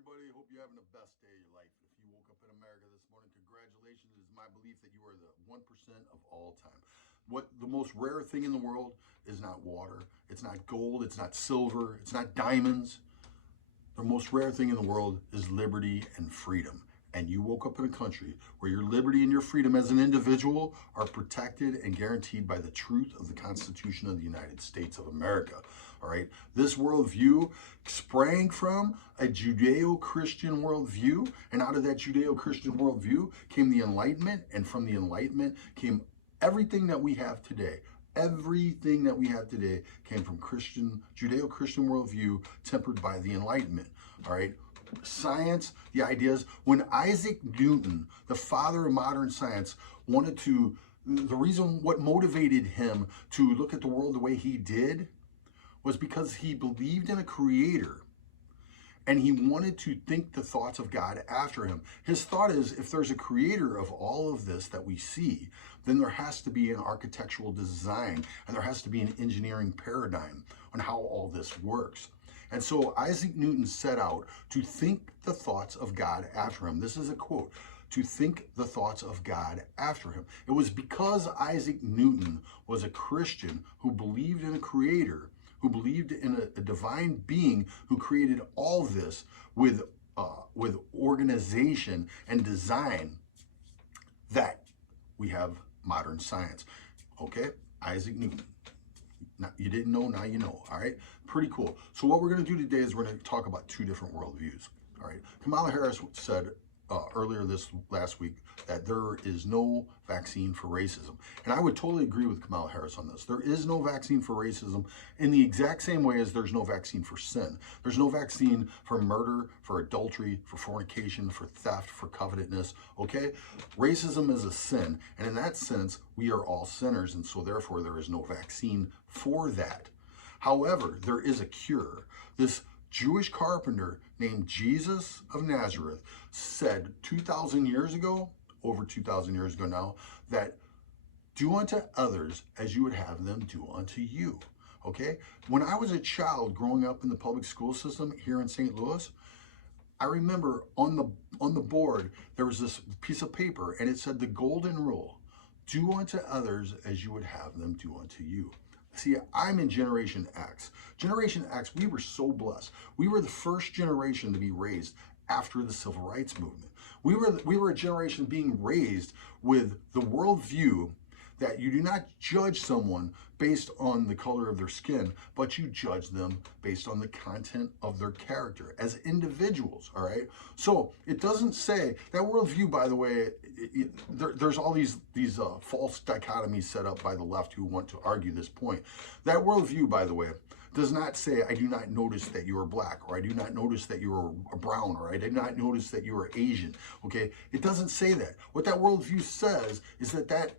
everybody. Hope you're having the best day of your life. If you woke up in America this morning, congratulations. It is my belief that you are the 1% of all time. What the most rare thing in the world is not water, it's not gold, it's not silver, it's not diamonds. The most rare thing in the world is liberty and freedom. And you woke up in a country where your liberty and your freedom as an individual are protected and guaranteed by the truth of the Constitution of the United States of America. All right. This worldview sprang from a Judeo-Christian worldview. And out of that Judeo-Christian worldview came the Enlightenment. And from the Enlightenment came everything that we have today. Everything that we have today came from Judeo-Christian worldview tempered by the Enlightenment. All right. Science, the ideas, when Isaac Newton, the father of modern science, the reason what motivated him to look at the world the way he did was because he believed in a creator and he wanted to think the thoughts of God after him. His thought is, if there's a creator of all of this that we see, then there has to be an architectural design and there has to be an engineering paradigm on how all this works. And so Isaac Newton set out to think the thoughts of God after him. This is a quote, to think the thoughts of God after him. It was because Isaac Newton was a Christian who believed in a creator, who believed in a divine being who created all this with organization and design, that we have modern science. Okay, Isaac Newton. Now, you didn't know, now you know, all right? Pretty cool. So what we're going to do today is we're going to talk about two different worldviews, all right? Kamala Harris said earlier last week that there is no vaccine for racism. And I would totally agree with Kamala Harris on this. There is no vaccine for racism in the exact same way as there's no vaccine for sin. There's no vaccine for murder, for adultery, for fornication, for theft, for covetousness, okay? Racism is a sin. And in that sense, we are all sinners. And so therefore, there is no vaccine for that. However, there is a cure. This Jewish carpenter named Jesus of Nazareth said 2,000 years ago, over 2,000 years ago now, that do unto others as you would have them do unto you. Okay? When I was a child growing up in the public school system here in St. Louis, I remember on the board there was this piece of paper and it said the golden rule: do unto others as you would have them do unto you. See, I'm in Generation X. Generation X, we were so blessed. We were the first generation to be raised after the Civil Rights Movement. We were a generation being raised with the worldview that you do not judge someone based on the color of their skin, but you judge them based on the content of their character as individuals, all right? So it doesn't say, that worldview, by the way, there's all these false dichotomies set up by the left who want to argue this point. That worldview, by the way, does not say, I do not notice that you are black, or I do not notice that you are brown, or I did not notice that you are Asian, okay? It doesn't say that. What that worldview says is that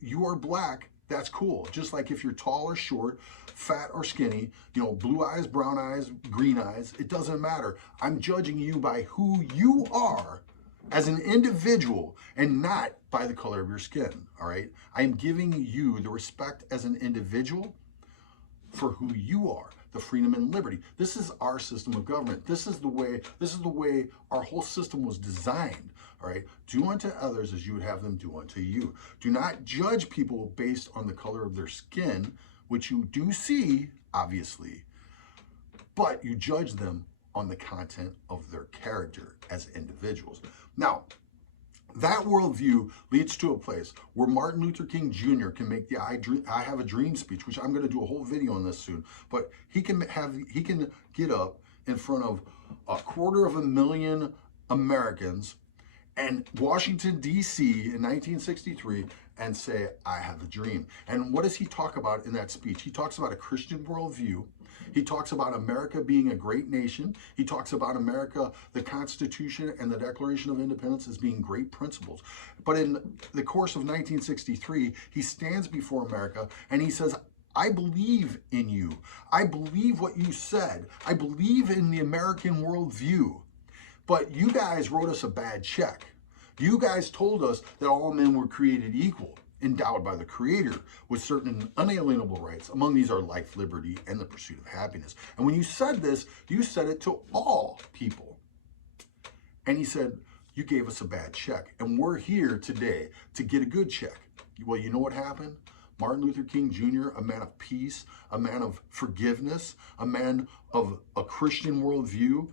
you are black, that's cool. Just like if you're tall or short, fat or skinny, you know, blue eyes, brown eyes, green eyes, it doesn't matter. I'm judging you by who you are as an individual and not by the color of your skin, all right? I'm giving you the respect as an individual for who you are, the freedom and liberty. This is our system of government. This is the way our whole system was designed. All right. Do unto others as you would have them do unto you. Do not judge people based on the color of their skin, which you do see, obviously, but you judge them on the content of their character as individuals. Now, that worldview leads to a place where Martin Luther King Jr. can make the I Have a Dream speech, which I'm going to do a whole video on this soon, but he can get up in front of 250,000 Americans and Washington, D.C. in 1963 and say, I have a dream. And what does he talk about in that speech? He talks about a Christian worldview. He talks about America being a great nation. He talks about America, the Constitution and the Declaration of Independence as being great principles. But in the course of 1963, he stands before America and he says, I believe in you. I believe what you said. I believe in the American worldview. But you guys wrote us a bad check. You guys told us that all men were created equal, endowed by the Creator with certain unalienable rights. Among these are life, liberty, and the pursuit of happiness. And when you said this, you said it to all people. And he said, you gave us a bad check, and we're here today to get a good check. Well, you know what happened? Martin Luther King Jr., a man of peace, a man of forgiveness, a man of a Christian worldview.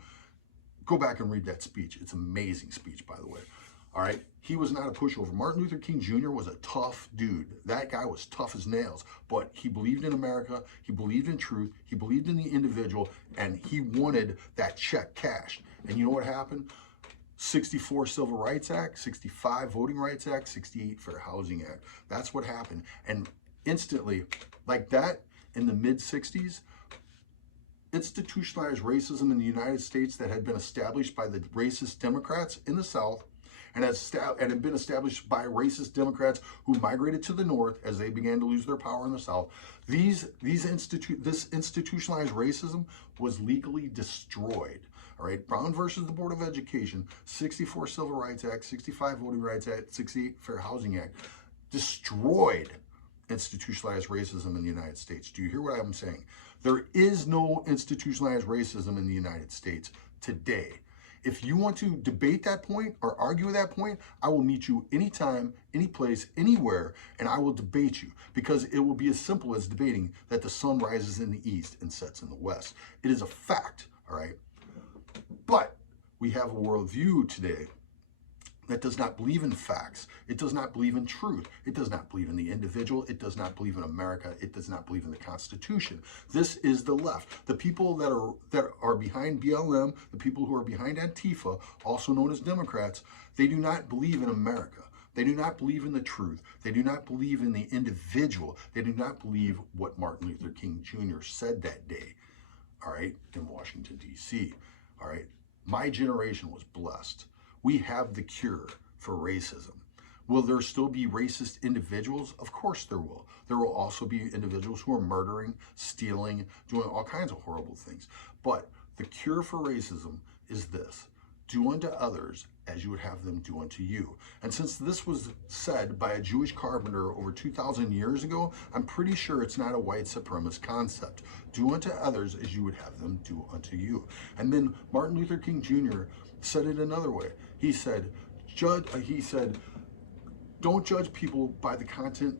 Go back and read that speech. It's an amazing speech, by the way. All right. He was not a pushover. Martin Luther King Jr. was a tough dude. That guy was tough as nails, but he believed in America. He believed in truth. He believed in the individual, and he wanted that check cashed. And you know what happened? 64 Civil Rights Act, 65 Voting Rights Act, 68 Fair Housing Act. That's what happened. And instantly, like that, in the mid-60s, institutionalized racism in the United States that had been established by the racist Democrats in the South and had been established by racist Democrats who migrated to the North as they began to lose their power in the South. This institutionalized racism was legally destroyed. All right, Brown versus the Board of Education, 64 Civil Rights Act, 65 Voting Rights Act, 68 Fair Housing Act, destroyed institutionalized racism in the United States. Do you hear what I'm saying? There is no institutionalized racism in the United States today. If you want to debate that point or argue that point, I will meet you anytime, any place, anywhere, and I will debate you, because it will be as simple as debating that the sun rises in the east and sets in the west. It is a fact, all right? But we have a worldview today that does not believe in facts. It does not believe in truth. It does not believe in the individual. It does not believe in America. It does not believe in the Constitution. This is the left. The people that are behind BLM, the people who are behind Antifa, also known as Democrats, they do not believe in America. They do not believe in the truth. They do not believe in the individual. They do not believe what Martin Luther King Jr. said that day, all right, in Washington, D.C., all right. My generation was blessed. We have the cure for racism. Will there still be racist individuals? Of course there will. There will also be individuals who are murdering, stealing, doing all kinds of horrible things. But the cure for racism is this: do unto others as you would have them do unto you. And since this was said by a Jewish carpenter over 2,000 years ago, I'm pretty sure it's not a white supremacist concept. Do unto others as you would have them do unto you. And then Martin Luther King Jr. said it another way. He said, don't judge people by the content,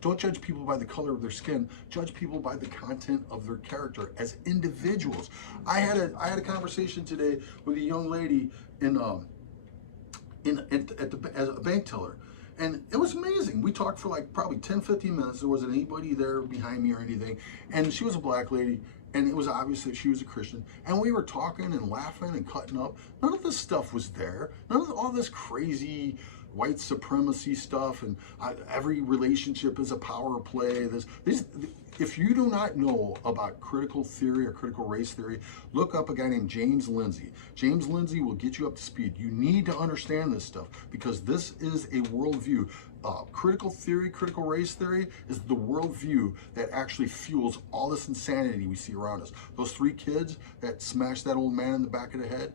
don't judge people by the color of their skin, judge people by the content of their character as individuals. I had a conversation today with a young lady as a bank teller, and it was amazing. We talked for like probably 10-15 minutes. There wasn't anybody there behind me or anything, and she was a black lady, and it was obvious that she was a Christian, and we were talking and laughing and cutting up. None of this stuff was there. None of all this crazy white supremacy stuff, and every relationship is a power play. If you do not know about critical theory or critical race theory, look up a guy named James Lindsay. James Lindsay will get you up to speed. You need to understand this stuff, because this is a worldview. Critical theory, critical race theory is the worldview that actually fuels all this insanity we see around us. Those 3 kids that smashed that old man in the back of the head,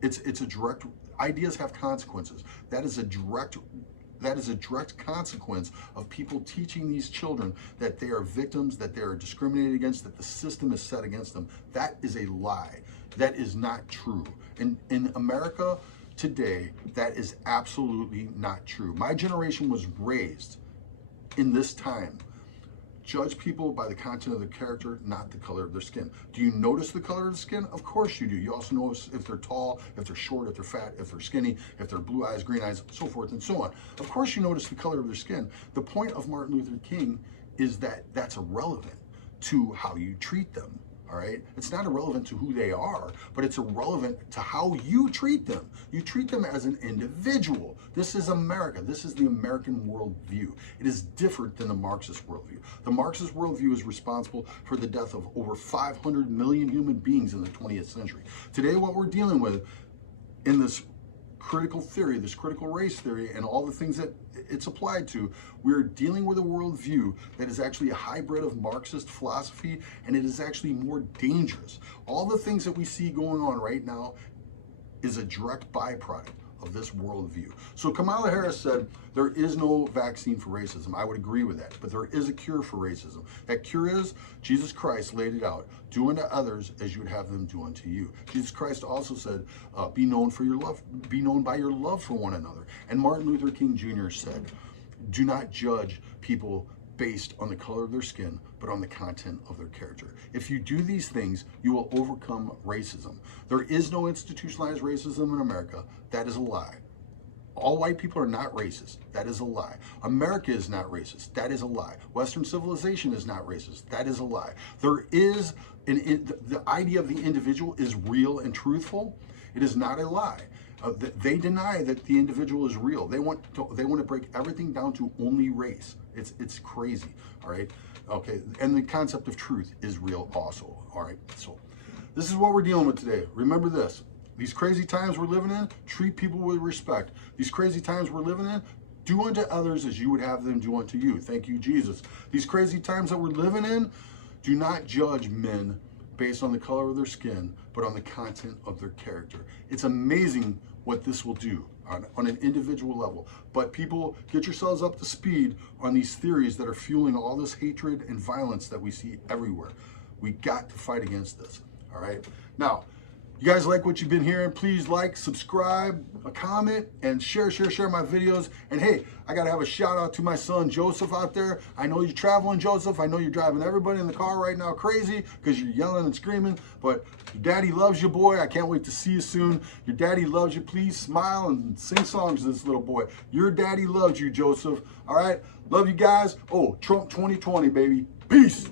it's a direct, ideas have consequences. That is a direct consequence of people teaching these children that they are victims, that they are discriminated against, that the system is set against them. That is a lie. That is not true. In America today, that is absolutely not true. My generation was raised in this time. Judge people by the content of their character, not the color of their skin. Do you notice the color of the skin? Of course you do. You also notice if they're tall, if they're short, if they're fat, if they're skinny, if they're blue eyes, green eyes, so forth and so on. Of course you notice the color of their skin. The point of Martin Luther King is that that's irrelevant to how you treat them. All right, it's not irrelevant to who they are, but it's irrelevant to how you treat them. You treat them as an individual. This is America. This is the American worldview. It is different than the Marxist worldview. The Marxist worldview is responsible for the death of over 500 million human beings in the 20th century. Today, what we're dealing with in this critical theory, this critical race theory, and all the things that it's applied to, we're dealing with a worldview that is actually a hybrid of Marxist philosophy, and it is actually more dangerous. All the things that we see going on right now is a direct byproduct of this worldview. So Kamala Harris said there is no vaccine for racism. I would agree with that, but there is a cure for racism. That cure is Jesus Christ laid it out. Do unto others as you would have them do unto you. Jesus Christ also said, be known for your love, be known by your love for one another. And Martin Luther King Jr. said, do not judge people based on the color of their skin, but on the content of their character. If you do these things, you will overcome racism. There is no institutionalized racism in America. That is a lie. All white people are not racist. That is a lie. America is not racist. That is a lie. Western civilization is not racist. That is a lie. There is the idea of the individual is real and truthful. It is not a lie. They deny that the individual is real. They want to break everything down to only race. It's crazy. All right. Okay. And the concept of truth is real also. All right. So this is what we're dealing with today. Remember this. These crazy times we're living in, treat people with respect. These crazy times we're living in, do unto others as you would have them do unto you. Thank you, Jesus. These crazy times that we're living in, do not judge men based on the color of their skin, but on the content of their character. It's amazing what this will do on an individual level. But people, get yourselves up to speed on these theories that are fueling all this hatred and violence that we see everywhere. We got to fight against this, all right? Now, you guys like what you've been hearing, please like, subscribe, comment, and share my videos. And hey, I gotta have a shout out to my son, Joseph, out there. I know you're traveling, Joseph. I know you're driving everybody in the car right now crazy because you're yelling and screaming, but your daddy loves you, boy. I can't wait to see you soon. Your daddy loves you. Please smile and sing songs to this little boy. Your daddy loves you, Joseph. All right, love you guys. Oh, Trump 2020, baby. Peace.